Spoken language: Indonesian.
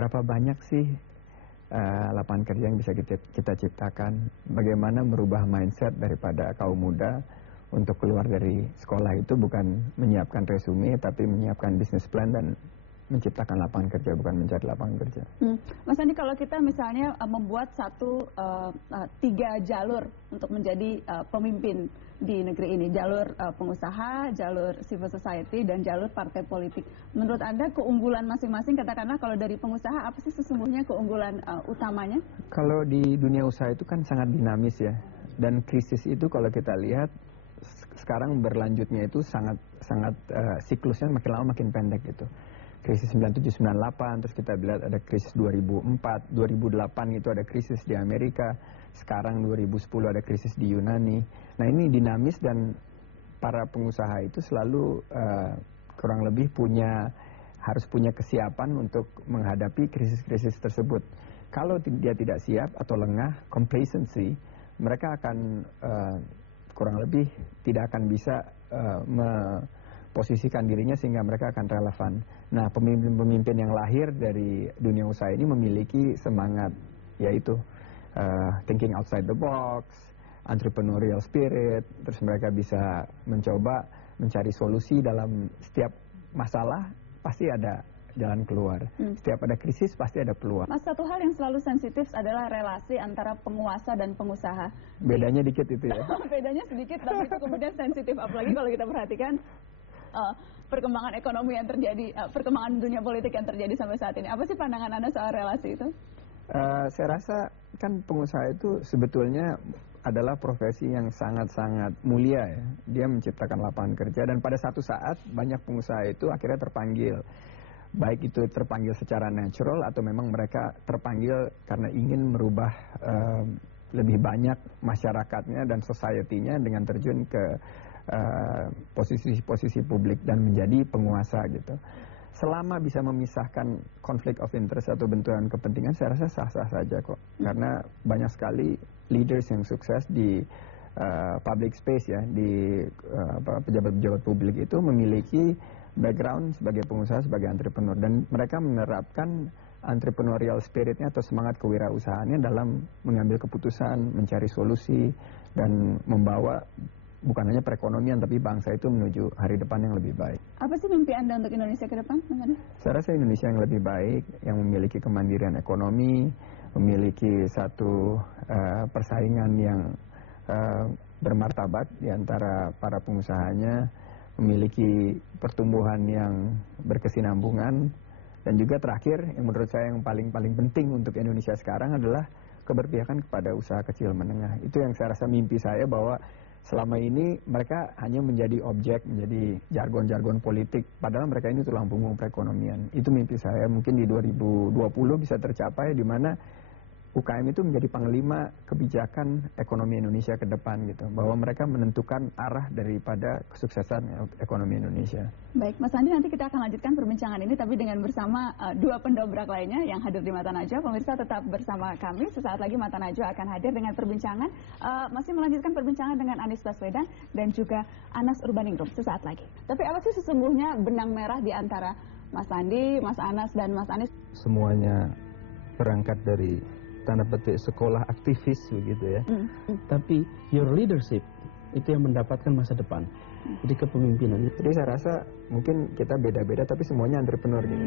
seberapa banyak sih lapangan kerja yang bisa kita ciptakan, bagaimana merubah mindset daripada kaum muda untuk keluar dari sekolah itu bukan menyiapkan resume tapi menyiapkan bisnis plan dan menciptakan lapangan kerja, bukan mencari lapangan kerja. Mas Andi, kalau kita misalnya membuat 3 jalur untuk menjadi pemimpin di negeri ini, jalur pengusaha, jalur civil society, dan jalur partai politik. Menurut Anda keunggulan masing-masing, katakanlah kalau dari pengusaha, apa sih sesungguhnya keunggulan utamanya? Kalau di dunia usaha itu kan sangat dinamis ya, dan krisis itu kalau kita lihat sekarang berlanjutnya itu sangat siklusnya makin lama makin pendek gitu. Krisis 97-98, terus kita lihat ada krisis 2004, 2008 itu ada krisis di Amerika, sekarang 2010 ada krisis di Yunani. Nah ini dinamis dan para pengusaha itu selalu kurang lebih harus punya kesiapan untuk menghadapi krisis-krisis tersebut. Kalau dia tidak siap atau lengah, complacency, mereka akan kurang lebih tidak akan bisa posisikan dirinya sehingga mereka akan relevan. Nah, pemimpin-pemimpin yang lahir dari dunia usaha ini memiliki semangat, yaitu thinking outside the box, entrepreneurial spirit, terus mereka bisa mencoba mencari solusi dalam setiap masalah, pasti ada jalan keluar. Setiap ada krisis pasti ada peluang. Mas, satu hal yang selalu sensitif adalah relasi antara penguasa dan pengusaha. Bedanya dikit itu ya. Bedanya sedikit, tapi itu kemudian sensitif, apalagi kalau kita perhatikan perkembangan ekonomi yang terjadi, perkembangan dunia politik yang terjadi sampai saat ini. Apa sih pandangan Anda soal relasi itu? Saya rasa kan pengusaha itu sebetulnya adalah profesi yang sangat-sangat mulia ya. Dia menciptakan lapangan kerja dan pada satu saat banyak pengusaha itu akhirnya terpanggil. Baik itu terpanggil secara natural atau memang mereka terpanggil karena ingin merubah lebih banyak masyarakatnya dan society-nya dengan terjun ke posisi-posisi publik dan menjadi penguasa gitu. Selama bisa memisahkan conflict of interest atau benturan kepentingan, saya rasa sah-sah saja kok. Karena banyak sekali leaders yang sukses di public space ya, di pejabat-pejabat publik itu memiliki background sebagai pengusaha, sebagai entrepreneur, dan mereka menerapkan entrepreneurial spiritnya atau semangat kewirausahaannya dalam mengambil keputusan, mencari solusi, dan membawa bukan hanya perekonomian tapi bangsa itu menuju hari depan yang lebih baik. Apa sih mimpi Anda untuk Indonesia ke depan? Saya rasa Indonesia yang lebih baik, yang memiliki kemandirian ekonomi, memiliki satu persaingan yang bermartabat di antara para pengusahanya, memiliki pertumbuhan yang berkesinambungan, dan juga terakhir yang menurut saya yang paling penting untuk Indonesia sekarang adalah keberpihakan kepada usaha kecil menengah. Itu yang saya rasa mimpi saya, bahwa selama ini mereka hanya menjadi objek, menjadi jargon-jargon politik, padahal mereka ini tulang punggung perekonomian. Itu mimpi saya, mungkin di 2020 bisa tercapai, di mana UKM itu menjadi panglima kebijakan ekonomi Indonesia ke depan gitu, bahwa mereka menentukan arah daripada kesuksesan ekonomi Indonesia. Baik, Mas Andi, nanti kita akan lanjutkan perbincangan ini tapi dengan bersama dua pendobrak lainnya yang hadir di Mata Najwa. Pemirsa tetap bersama kami, sesaat lagi Mata Najwa akan hadir dengan perbincangan, masih melanjutkan perbincangan dengan Anies Baswedan dan juga Anas Urbaningrum sesaat lagi. Tapi apa sih sesungguhnya benang merah di antara Mas Andi, Mas Anas, dan Mas Anies? Semuanya berangkat dari tanda petik sekolah aktivis begitu ya. Tapi your leadership itu yang mendapatkan masa depan. Jadi kepemimpinan. Jadi saya rasa mungkin kita beda-beda tapi semuanya entrepreneur gitu.